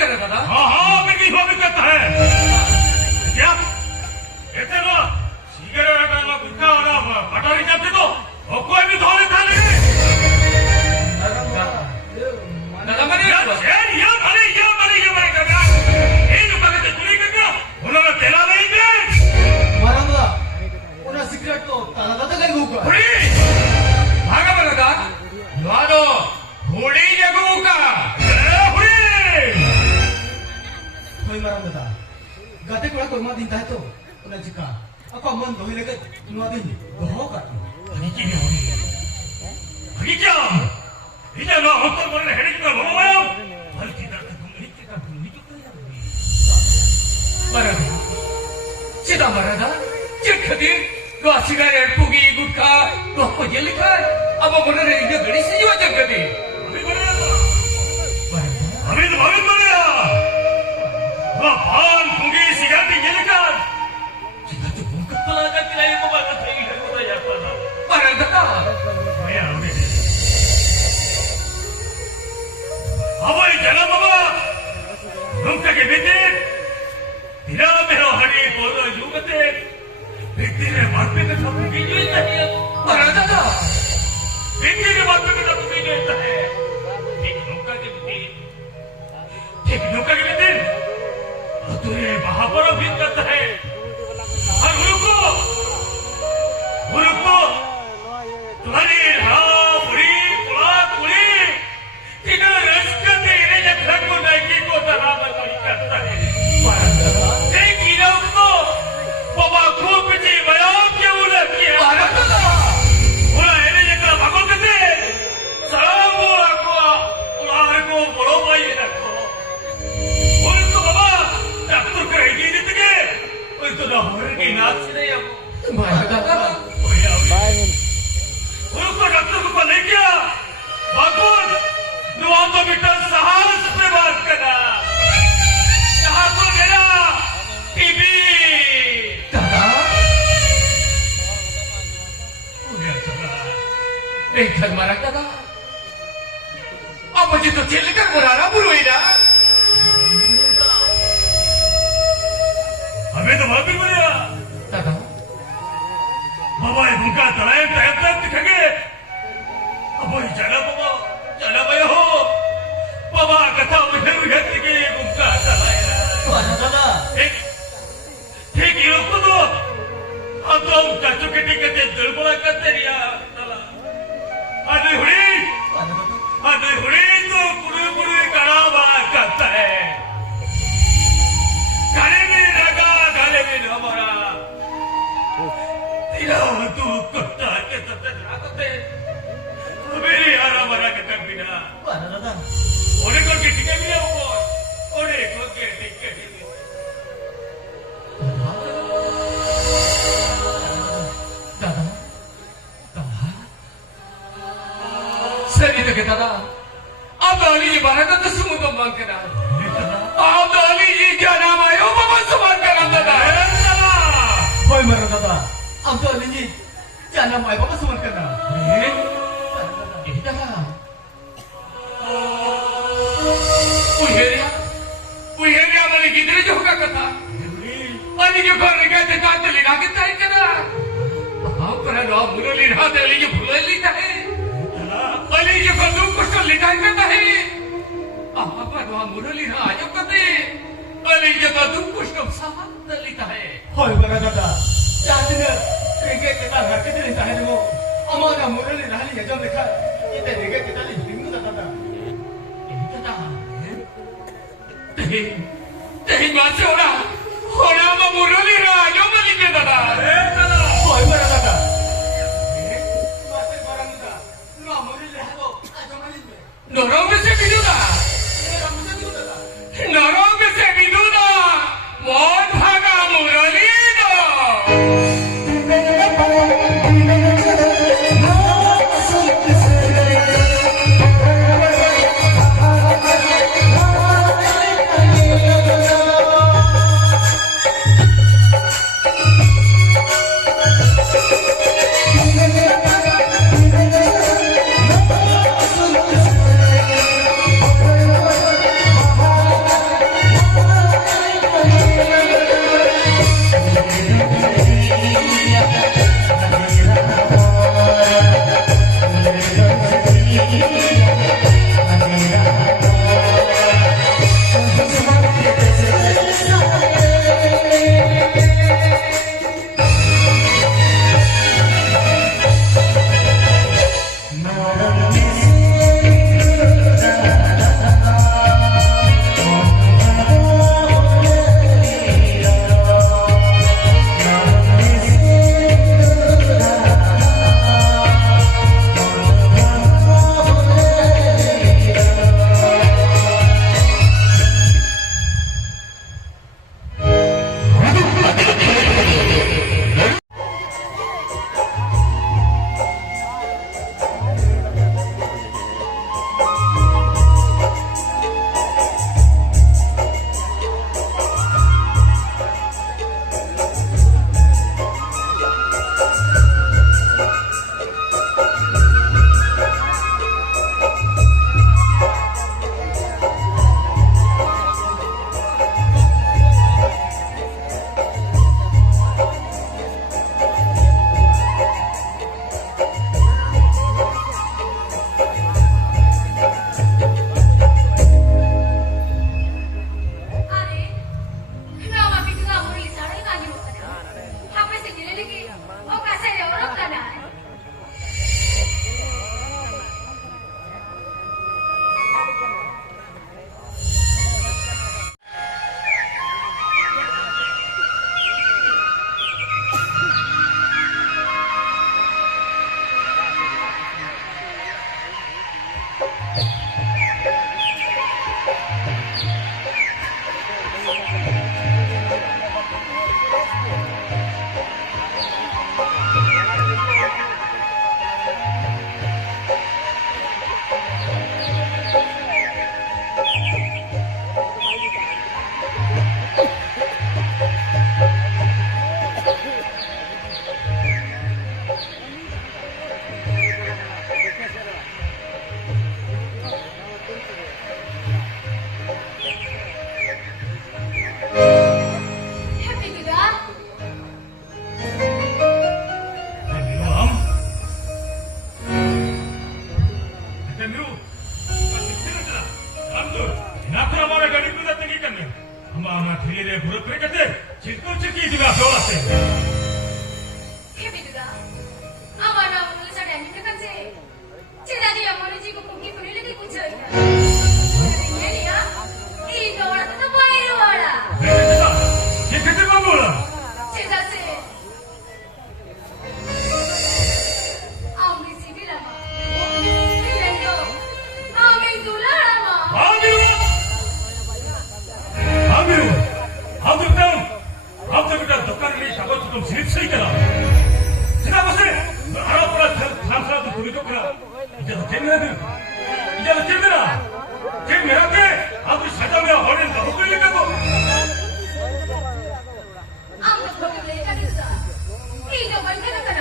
करे दादा? हाँ हाँ मैं भी करता है क्या कहते ना सिगरेट और गुटखा और पटारी जाते तो कोई भी धो लेता नहीं दादा मरे ये मरे करना ये जो पकड़ते चुरी करना उन्होंने तेला नहीं दे मरंगा उन्हें सिगरेट तो ताला दादा कहीं होगा हुड़ी भागा बरदा नो हुड़ी जगूका हुड़ी कोई मरंगा था गाते कोड़ा कोई मार दिन था तो उन्हें जिका aku मन दो ही लेके नुआ दिन दो का क्या इधर ना होकर बोलने हेडिंग का हो गया हल्की दर्द तुम ही तो बरदा चिदा बरदा चिट खदी नो सिगरेट पुगी गुटखा नो को ये लिखा है अब बोलने रे इधर गड़ी से जो जग गदी अभी तो बढ़िया वो पान पुगी सिगरेट ये लिखा चिदा तो भूख तो लगा कि ये बाबा का थई है तो यार पता बरदा भैया अवय जला बाबा तुमसे के बेटे तेरा मेरा हरी बोलो युगते बेटे ने मारने का सब की जो चाहिए बरदा बेटे ने मारने का सब की जो है एक नौका के बेटे तुझे वहां पर भी करता है और उनको तुम्हारी बुरी पुला पुली तीनों रस्ते तेरे जब को नाइकी को बराबर नहीं करता है लेकिन उनको बाबा खूब जी बयान के उलट किया बोला ये जगह भागो कहते सलाम बोला को बोलो भाई रखो उनको बाबा डॉक्टर करेगी जितने उनको ना हो रही नाच नहीं अब बरदा उनको डॉक्टर को ले गया बागुन नुआतो बेटा साहस पे बात करना कहा तो मेरा टीवी दादा नहीं घर मारा दादा अब मुझे तो चिल्ल कर बुलाना बुलवाई ना हमें तो बहुत भी बोलिया दादा बाबा ये भूखा तलाए तैयार दिखेंगे अब वही चला भाई हो बाबा कथा उधर के भूखा तलाया दादा ठीक ये लोग को तो हम तो चाचू के टिकट दुर्बला करते रिया अरे हुड़ी तो कुड़ी करावा करता है गाने में लगा गाने में न मरा तेरा तू कुत्ता के सत्य रागते मेरे यारा मरा के तक बिना दादा ओरे को के टिके भी वो ओरे को के टिके भी दादा दादा सरी तो के दादा अब अली जी बारह तो सुमो तो मांग के ना अब अली जी क्या नाम आयो बाबा सुमान का नाम दादा कोई मर दादा अब तो नहीं जाना माय बाबा सुमन करना ये दादा उहेरिया वाली किधर जो होगा कथा अली जो घर गए थे का चली ना कितना है करा हां पर नो मुरली रात अली जो भूल लेता है अली जो को कुछ तो लिखा करता है आहा पर नो मुरली रा आयो कते अली जो को कुछ तो सामान लेता है होय बरा दादा जाने के kita ngerti dari tahan dulu amana murali rahali ya jam lekha kita dege kita li hindu दादा ini kata Tehin masih orang mah murali ra ayo balik ke dadah होय बरा दादा masih barang दा no murali rahalo ajo malin me Norong bisa bidu dah ramsa diu दादा Norong bisa bidu dah Mon bhaga murali dah 아마 뒤에 무릎 꿇겠대 질끔질끔 이리가 배워왔어. Kebetulan, amanah mula saya ni dekat saya. Cina dia mana jika pergi pergi lagi kucing. Ini dia, ini orang tu baik orang. 됐다. 얘 그때만 몰라. Cina saya, ambil sini lama. Ini tu, ambil tu lama. 아미루! 아무튼 독가를 잡아도 좀 재밌으니까. 지나보세! 너 알아보라 다음 사람도 보내줬구나. 이제도 재미나라. 재미나게 아무리 사자면 허리는 다 헛걸릴까고. Ambil pergi lagi kat kita. Ini baik kan kan?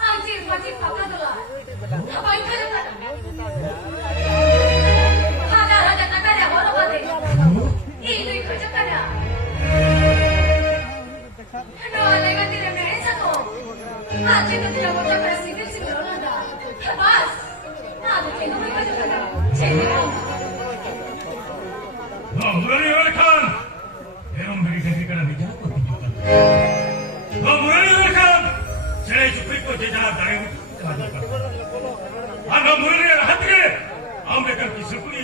Ambil macam pakai tu lah. Baik kan kan? Ada tak ada orang mati. Ini kerja kan? Nolai kan tidak main satu. Aja tu tidak boleh bersindir sih orang dah. Bas. Ada cendol macam mana? Cendol. 무라리 열칸! 여러분들이 되니까는 이제 하고 있니까. 무라리 열칸! 제일 죽고 제자 나이 가니까. 너 무라리 한쪽에 아무래도 기술꾼이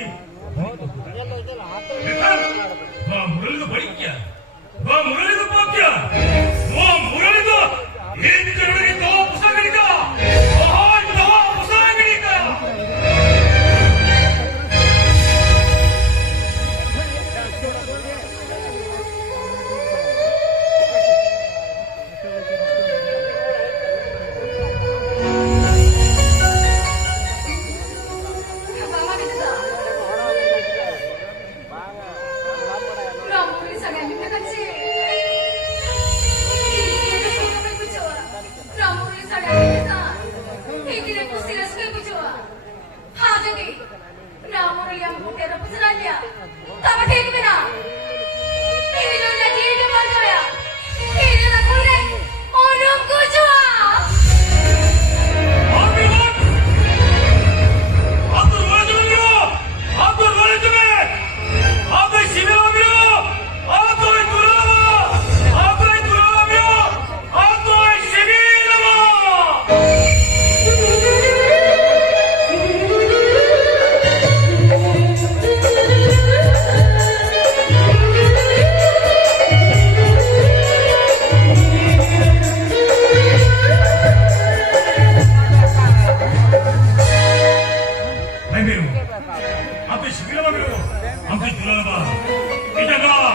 일단 무라리도 버릴게야. 무라리도 뽑기야. 무라리도 인절이 너 무상하니까. 너 무상하니까. Mama kita dah. Ramai sangat minta kasih. Ini semua mereka jawab. Ramai sangat minta. Ini mereka serius mereka jawab. हाँ जगी रामुरली हम मुझे रब से लाया तब ठीक बिना ini जो jadi के बाल जोया ini ना खुले और हमको जुआ 앞에 시비라마 밀어 아무튼 누나봐 이제 나